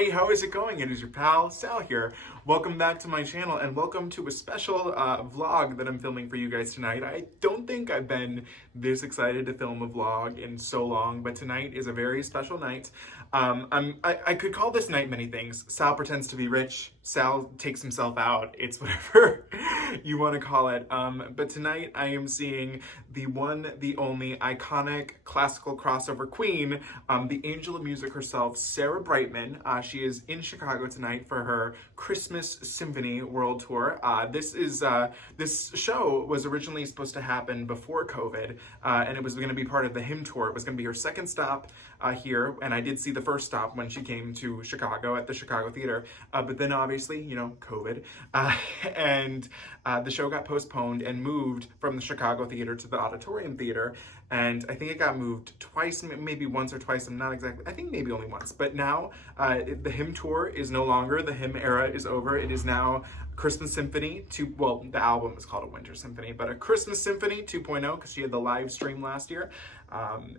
everybody, how is it going? It is your pal Sal here. Welcome back to my channel and welcome to a special vlog that I'm filming for you guys tonight. I don't think I've been this excited to film a vlog in so long, but tonight is a very special night. I could call this night many things. Sal pretends to be rich, Sal takes himself out. It's whatever you want to call it. But tonight I am seeing the one, the only iconic classical crossover queen, the angel of music herself, Sarah Brightman. She is in Chicago tonight for her Christmas Symphony World Tour. This show was originally supposed to happen before COVID, and it was going to be part of the hymn tour. It was going to be her second stop here, and I did see the first stop when she came to Chicago at the Chicago Theatre, but then obviously, you know, COVID, and the show got postponed and moved from the Chicago Theatre to the Auditorium Theatre, and I think it got moved twice, maybe once or twice, I'm not exactly, I think maybe only once, but now the hymn tour is no longer, the hymn era is over. It is now Christmas Symphony 2, well, the album is called a Winter Symphony, but a Christmas Symphony 2.0 because she had the live stream last year,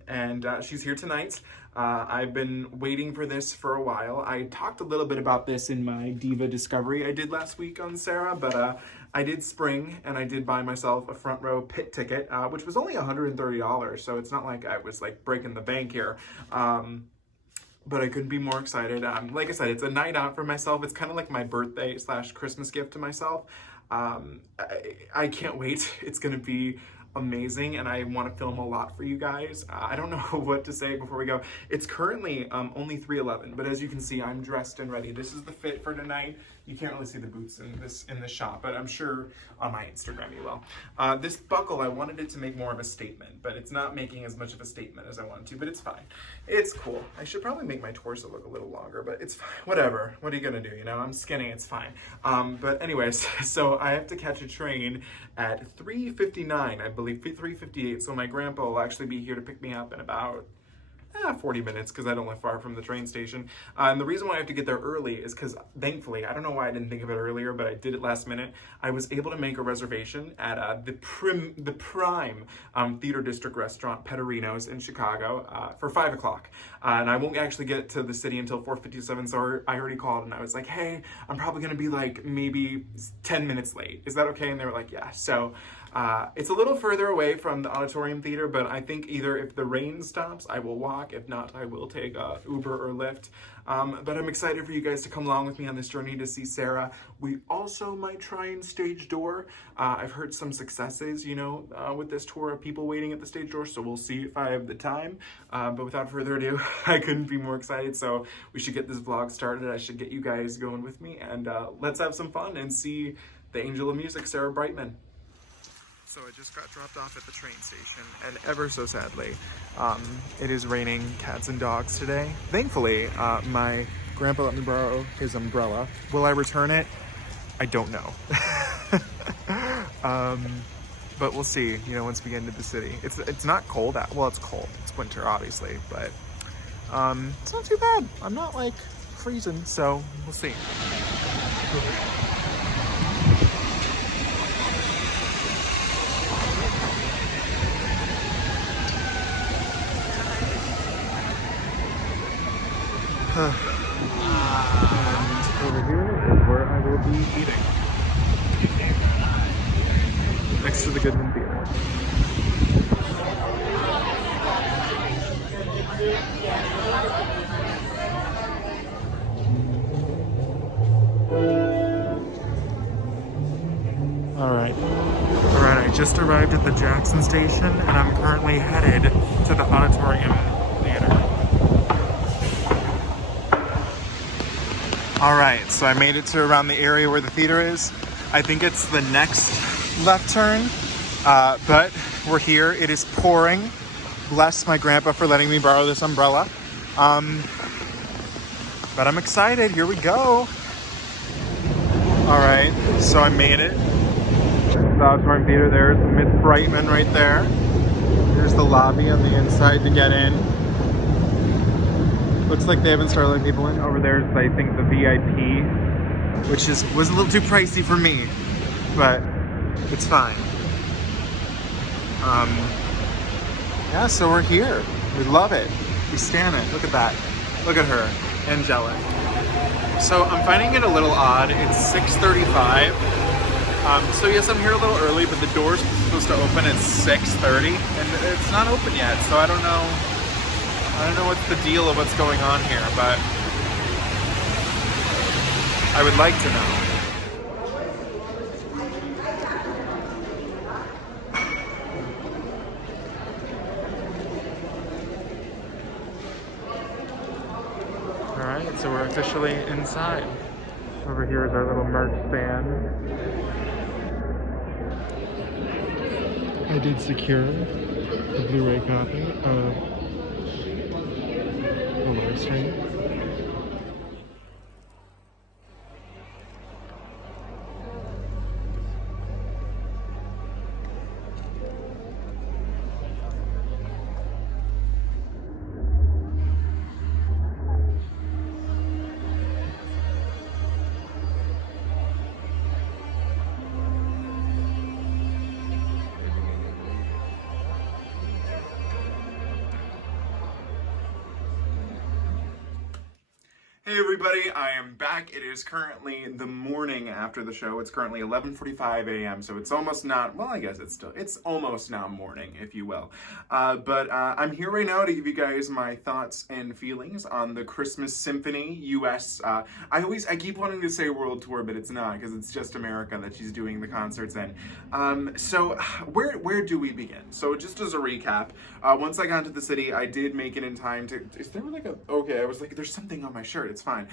and she's here tonight. I've been waiting for this for a while. I talked a little bit about this in my Diva Discovery I did last week on Sarah, but I did spring and I did buy myself a front row pit ticket, which was only $130, so it's not like I was like breaking the bank here. But I couldn't be more excited. Like I said, it's a night out for myself. It's kind of like my birthday / Christmas gift to myself. I can't wait. It's gonna be amazing, and I want to film a lot for you guys. I don't know what to say before we go. It's currently only 3:11, but as you can see, I'm dressed and ready. This is the fit for tonight. You can't really see the boots in this shot, but I'm sure on my Instagram you will. This buckle, I wanted it to make more of a statement, but it's not making as much of a statement as I wanted to, but it's fine. It's cool. I should probably make my torso look a little longer, but it's fine. Whatever. What are you gonna do, you know? I'm skinny, it's fine. But anyways, so I have to catch a train at 3:59, I believe 3:58, so my grandpa will actually be here to pick me up in about 40 minutes because I don't live far from the train station. And the reason why I have to get there early is because, thankfully, I don't know why I didn't think of it earlier, but I did it last minute. I was able to make a reservation at the Prime Theater District restaurant, Pettorino's in Chicago, for 5 o'clock. And I won't actually get to the city until 4:57, so I already called and I was like, hey, I'm probably going to be like maybe 10 minutes late. Is that okay? And they were like, yeah. So it's a little further away from the Auditorium Theater, but I think either if the rain stops, I will walk. If not, I will take Uber or Lyft. But I'm excited for you guys to come along with me on this journey to see Sarah. We also might try and stage door. I've heard some successes, you know, with this tour of people waiting at the stage door, so we'll see if I have the time. But without further ado, I couldn't be more excited, so we should get this vlog started. I should get you guys going with me, and let's have some fun and see the angel of music, Sarah Brightman. So I just got dropped off at the train station, and ever so sadly, it is raining cats and dogs today. Thankfully, my grandpa let me borrow his umbrella. Will I return it? I don't know. But we'll see, you know, once we get into the city. It's not cold out, well, it's cold. It's winter, obviously, but it's not too bad. I'm not, like, freezing, so we'll see. And over here is where I will be eating. Next to the Goodman Theater. Alright, I just arrived at the Jackson station and I'm currently headed to the Auditorium Theater. All right, so I made it to around the area where the theater is. I think it's the next left turn, but we're here. It is pouring. Bless my grandpa for letting me borrow this umbrella. But I'm excited. Here we go. All right, so I made it. The Auditorium Theater. There's Miss Brightman right there. There's the lobby on the inside to get in. Looks like they haven't started letting people in. Over there's, I think, the VIP, which was a little too pricey for me, but it's fine. Yeah, so we're here. We love it. We stand it. Look at that. Look at her. Angelic. So I'm finding it a little odd. It's 6:35. So yes, I'm here a little early, but the door's supposed to open at 6:30, and it's not open yet. So I don't know what's the deal of what's going on here, but I would like to know. All right, so we're officially inside. Over here is our little merch stand. I did secure the Blu-ray copy of the live stream. Hey everybody, I am back. It is currently the morning after the show. It's currently 11:45 a.m., so it's almost not, well, I guess it's almost now morning, if you will. But I'm here right now to give you guys my thoughts and feelings on the Christmas Symphony US. I keep wanting to say world tour, but it's not, because it's just America that she's doing the concerts in. So where do we begin? So just as a recap, once I got into the city, I did make it in time to, is there like a, okay, I was like, there's something on my shirt. It's fine.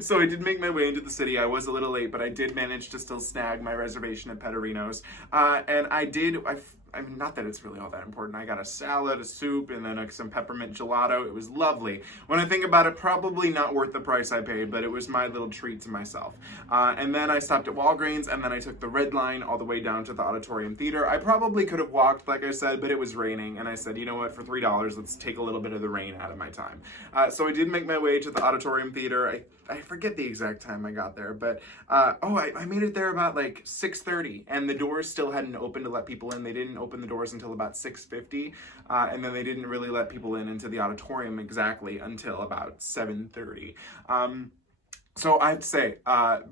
So I did make my way into the city. I was a little late, but I did manage to still snag my reservation at Pettorino's. And I mean, not that it's really all that important. I got a salad, a soup, and then some peppermint gelato. It was lovely. When I think about it, probably not worth the price I paid, but it was my little treat to myself. And then I stopped at Walgreens, and then I took the red line all the way down to the Auditorium Theatre. I probably could have walked, like I said, but it was raining, and I said, you know what, for $3, let's take a little bit of the rain out of my time. So I did make my way to the Auditorium Theatre. I forget the exact time I got there, but I made it there about like 6:30, and the doors still hadn't opened to let people in. They didn't open the doors until about 6:50, and then they didn't really let people in into the auditorium exactly until about 7:30. So I have to say,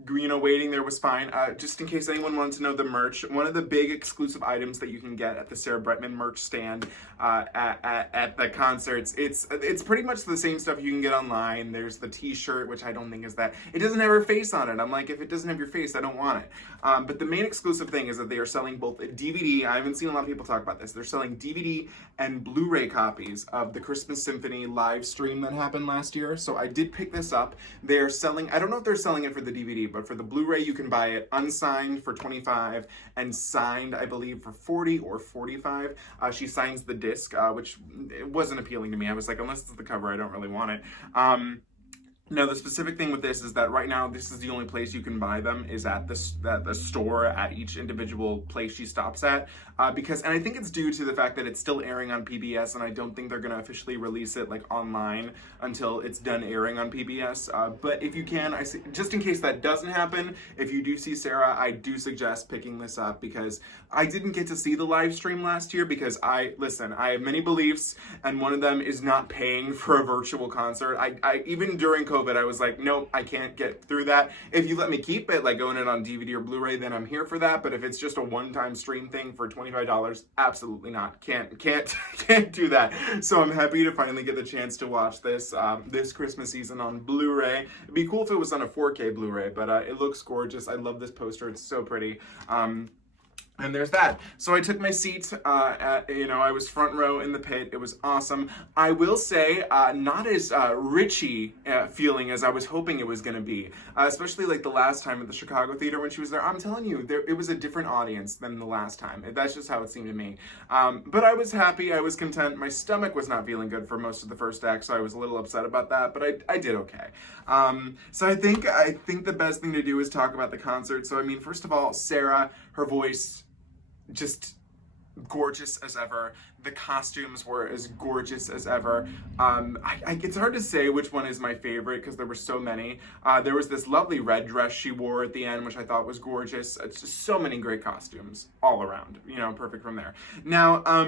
waiting there was fine. Just in case anyone wanted to know the merch, one of the big exclusive items that you can get at the Sarah Brightman merch stand at the concerts, it's pretty much the same stuff you can get online. There's the t-shirt, which I don't think is that. It doesn't have her face on it. I'm like, if it doesn't have your face, I don't want it. But the main exclusive thing is that they are selling both a DVD, I haven't seen a lot of people talk about this, they're selling DVD and Blu-ray copies of the Christmas Symphony live stream that happened last year. So I did pick this up. They're selling, I don't know if they're selling it for the DVD, but for the Blu-ray you can buy it unsigned for $25 and signed, I believe, for $40 or $45. She signs the disc, which it wasn't appealing to me. I was like, unless it's the cover, I don't really want it. No, the specific thing with this is that right now, this is the only place you can buy them is at the store at each individual place she stops at. And I think it's due to the fact that it's still airing on PBS, and I don't think they're going to officially release it like online until it's done airing on PBS. But if you can, just in case that doesn't happen, if you do see Sarah, I do suggest picking this up because I didn't get to see the live stream last year because I have many beliefs, and one of them is not paying for a virtual concert. I even during COVID, I was like, nope, I can't get through that. If you let me keep it, like going it on DVD or Blu-ray, then I'm here for that. But if it's just a one-time stream thing for $25, absolutely not. Can't do that. So I'm happy to finally get the chance to watch this this Christmas season on Blu-ray. It'd be cool if it was on a 4K Blu-ray, but it looks gorgeous. I love this poster. It's so pretty. And there's that. So I took my seat, I was front row in the pit. It was awesome. I will say, not as Richie feeling as I was hoping it was going to be, especially like the last time at the Chicago Theater when she was there. I'm telling you, it was a different audience than the last time. That's just how it seemed to me. But I was happy. I was content. My stomach was not feeling good for most of the first act, so I was a little upset about that, but I did okay. So I think the best thing to do is talk about the concert. So, I mean, first of all, Sarah, her voice, just gorgeous as ever. The costumes were as gorgeous as ever. It's hard to say which one is my favorite because there were so many. There was this lovely red dress she wore at the end, which I thought was gorgeous. It's just so many great costumes all around, perfect from there. Now,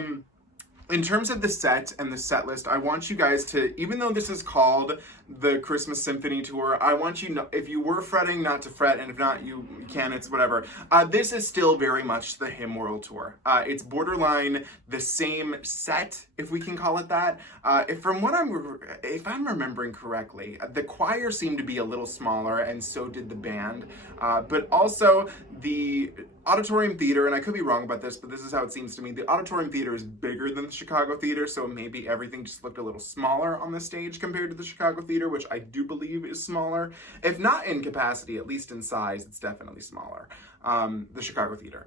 in terms of the set and the set list, I want you guys to, even though this is called the Christmas Symphony tour. I want you, if you were fretting, not to fret, and if not, you can, it's whatever. This is still very much the Hymn World Tour. It's borderline the same set, if we can call it that. If I'm remembering correctly, the choir seemed to be a little smaller, and so did the band. But also the Auditorium Theatre, and I could be wrong about this, but this is how it seems to me. The Auditorium Theatre is bigger than the Chicago Theatre, so maybe everything just looked a little smaller on the stage compared to the Chicago Theatre, which I do believe is smaller. If not in capacity, at least in size, it's definitely smaller, the Chicago Theatre.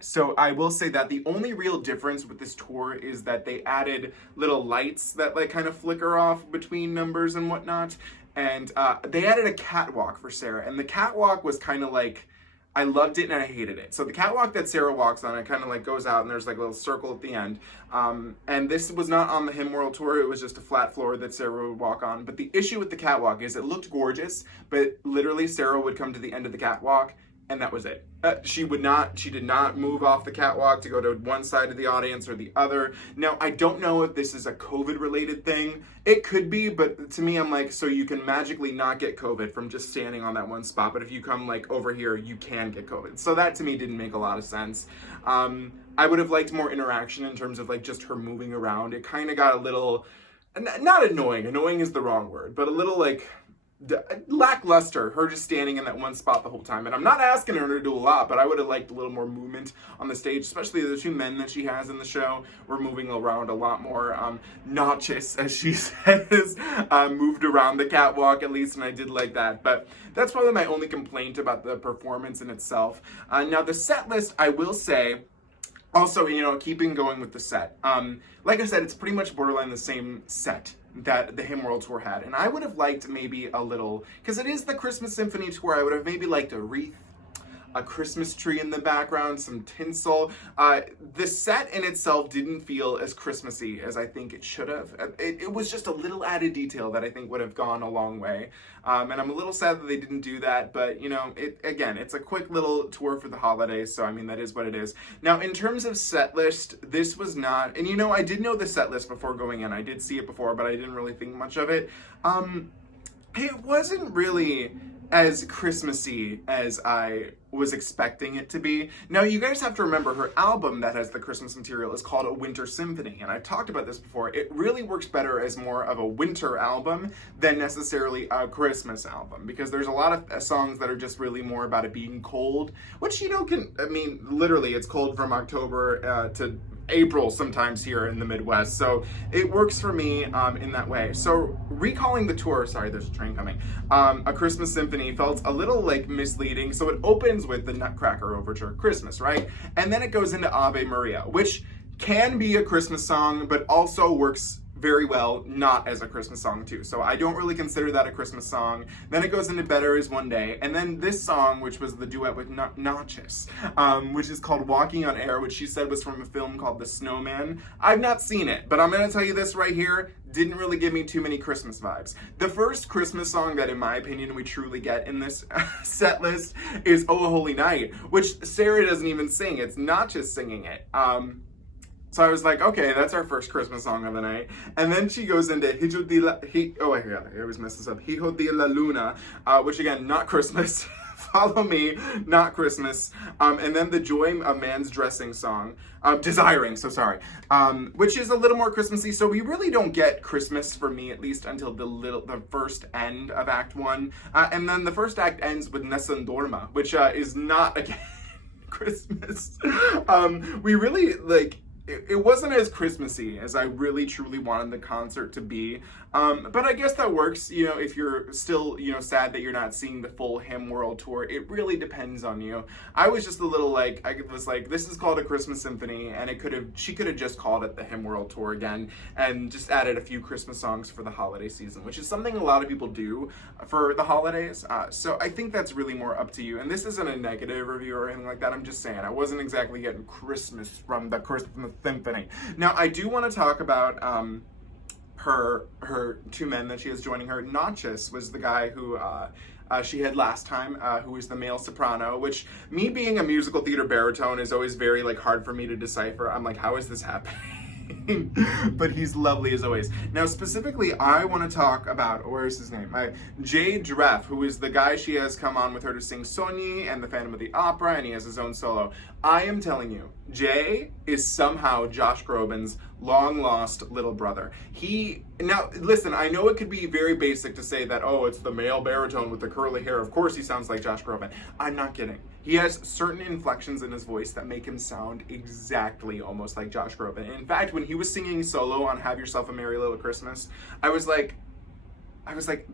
So I will say that the only real difference with this tour is that they added little lights that like kind of flicker off between numbers and whatnot. And they added a catwalk for Sarah, and the catwalk was kind of like, I loved it and I hated it. So the catwalk that Sarah walks on, it kind of like goes out and there's like a little circle at the end. And this was not on the Hymn World Tour, it was just a flat floor that Sarah would walk on. But the issue with the catwalk is it looked gorgeous, but literally Sarah would come to the end of the catwalk and that was it. She did not move off the catwalk to go to one side of the audience or the other. Now, I don't know if this is a COVID-related thing. It could be, but to me, I'm like, so you can magically not get COVID from just standing on that one spot, but if you come like over here, you can get COVID. So that to me didn't make a lot of sense. I would have liked more interaction in terms of like just her moving around. It kind of got a little, not annoying is the wrong word, but a little like, lackluster, her just standing in that one spot the whole time. And I'm not asking her to do a lot, but I would have liked a little more movement on the stage, especially the two men that she has in the show were moving around a lot more. Notches, as she says, moved around the catwalk at least, and I did like that. But that's probably my only complaint about the performance in itself. Now the set list, I will say, also, you know, keeping going with the set. Like I said, it's pretty much borderline the same set that the Hymn World Tour had. And I would have liked maybe a little, because it is the Christmas Symphony Tour, I would have maybe liked a wreath, a Christmas tree in the background, some tinsel. The set in itself didn't feel as Christmassy as I think it should have. It was just a little added detail that I think would have gone a long way. And I'm a little sad that they didn't do that, but you know, again, it's a quick little tour for the holidays, so I mean, that is what it is. Now, in terms of set list, this was not, and you know, I did know the set list before going in. I did see it before, but I didn't really think much of it. It wasn't really as Christmassy as I was expecting it to be. Now, you guys have to remember, her album that has the Christmas material is called A Winter Symphony, and I've talked about this before. It really works better as more of a winter album than necessarily a Christmas album, because there's a lot of songs that are just really more about it being cold, which, you know, literally, it's cold from October to April sometimes here in the Midwest, so it works for me in that way. So recalling the tour, sorry, there's a train coming, A Christmas Symphony felt a little like misleading. So it opens with the Nutcracker Overture, Christmas, right? And then it goes into Ave Maria, which can be a Christmas song, but also works very well not as a Christmas song too. So I don't really consider that a Christmas song. Then it goes into Better Is One Day. And then this song, which was the duet with Notches, which is called Walking on Air, which she said was from a film called The Snowman. I've not seen it, but I'm gonna tell you this right here, didn't really give me too many Christmas vibes. The first Christmas song that, in my opinion, we truly get in this set list is Oh Holy Night, which Sarah doesn't even sing. It's Notches singing it. So I was like, okay, that's our first Christmas song of the night. And then she goes into Hijo de la, I always mess this up. Hijo de la Luna, which again, not Christmas. Follow Me, not Christmas. And then the Joy of Man's Dressing song, Desiring, so sorry, which is a little more Christmassy. So we really don't get Christmas, for me at least, until the first end of Act 1. And then the first act ends with Nessun Dorma, which is not, again, Christmas. We really, like, it wasn't as Christmassy as I really truly wanted the concert to be. But I guess that works, you know, if you're still, you know, sad that you're not seeing the full Hymn World Tour. It really depends on you. I was just a little like, I was like, this is called A Christmas Symphony, and she could have just called it the Hymn World Tour again and just added a few Christmas songs for the holiday season, which is something a lot of people do for the holidays. So I think that's really more up to you. And this isn't a negative review or anything like that. I'm just saying, I wasn't exactly getting Christmas from the Christmas Symphony. Now, I do want to talk about her two men that she has joining her. Notches was the guy who she had last time, who was the male soprano, which, me being a musical theater baritone, is always very like hard for me to decipher. I'm like, how is this happening? but he's lovely as always. Now, specifically, I want to talk about, where's his name? Jay Dreff, who is the guy she has come on with her to sing Sony and the Phantom of the Opera, and he has his own solo. I am telling you, Jay is somehow Josh Groban's long-lost little brother. Now, listen, I know it could be very basic to say that, oh, it's the male baritone with the curly hair. Of course he sounds like Josh Groban. I'm not kidding. He has certain inflections in his voice that make him sound exactly almost like Josh Groban. In fact, when he was singing solo on Have Yourself a Merry Little Christmas, I was like,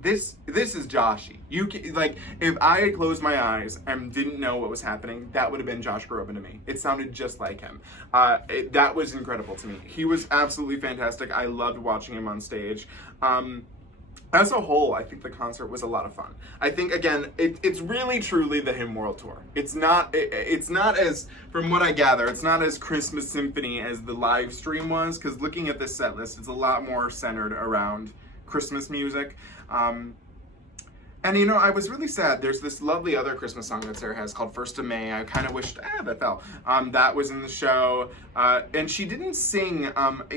this is Joshy. If I had closed my eyes and didn't know what was happening, that would have been Josh Groban to me. It sounded just like him. That was incredible to me. He was absolutely fantastic. I loved watching him on stage. As a whole, I think the concert was a lot of fun. I think, again, it's really truly the Hymn World Tour. It's not as, from what I gather, it's not as Christmas Symphony as the live stream was, because looking at this set list, it's a lot more centered around Christmas music. And you know, I was really sad. There's this lovely other Christmas song that Sarah has called First of May. I kind of wished, that fell. That was in the show. And she didn't sing,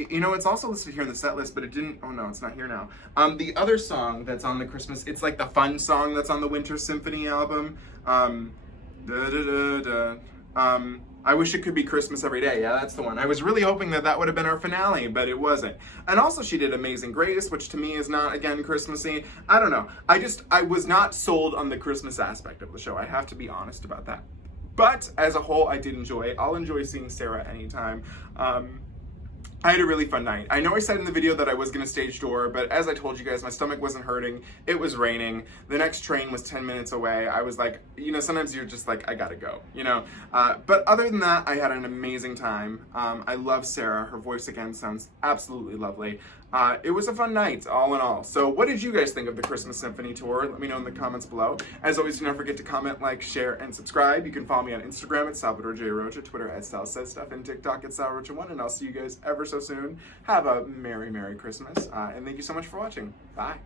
you know, it's also listed here in the set list, but it didn't, oh no, it's not here now. The other song that's on the Christmas, it's like the fun song that's on the Winter Symphony album. I Wish It Could Be Christmas Every Day. Yeah, that's the one. I was really hoping that would have been our finale, but it wasn't. And also she did Amazing Grace, which to me is not, again, Christmassy. I don't know. I was not sold on the Christmas aspect of the show. I have to be honest about that. But as a whole, I did enjoy it. I'll enjoy seeing Sarah anytime. I had a really fun night. I know I said in the video that I was going to stage door, but as I told you guys, my stomach wasn't hurting. It was raining. The next train was 10 minutes away. I was like, you know, sometimes you're just like, I gotta go, you know? But other than that, I had an amazing time. I love Sarah. Her voice, again, sounds absolutely lovely. It was a fun night, all in all. So what did you guys think of the Christmas Symphony Tour? Let me know in the comments below. As always, do not forget to comment, like, share, and subscribe. You can follow me on Instagram at Salvador J. Rocha, Twitter at Sal Says Stuff, and TikTok at SalRocha1, and I'll see you guys ever so soon. Have a Merry, Merry Christmas, and thank you so much for watching. Bye.